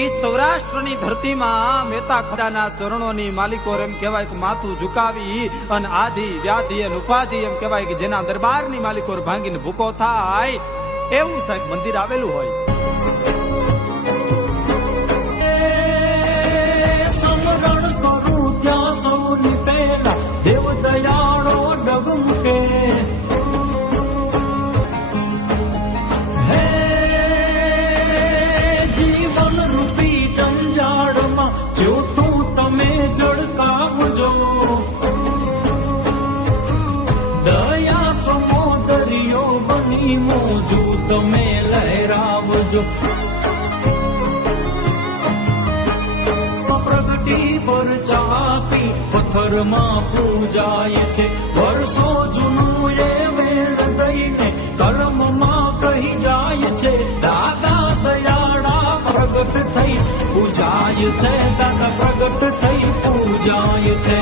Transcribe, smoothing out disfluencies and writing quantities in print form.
એ સૌરાષ્ટ્રની ધરતીમાં મહેતા ખડાના ચરણોની માલિકો એમ કહેવાય કે માથું ઝુકાવી અને આધિ વ્યાધિ અને ઉપાધિ એમ કહેવાય કે જેના દરબારની માલિકો ભાંગીને ભૂકો થાય એવું સાહેબ મંદિર આવેલું હોય. સમરણ કરું ત્યાં સૌની પહેલા દેવ દયાળો ડગમકે. જો તું તમે જડકાવજો દયા સમોદરિયો બની મોજું તમે લહેરાવજો. પ્રગટી પર ચાપી પથ્થરમાં પૂજાય છે વર્ષો જૂનું એ વેણ દઈને કર્મમાં કહી જાય છે. દાદા દયાળા પ્રગટ થઈ પૂજાય છે, દાદા પ્રગટ થઈ પૂજાય છે.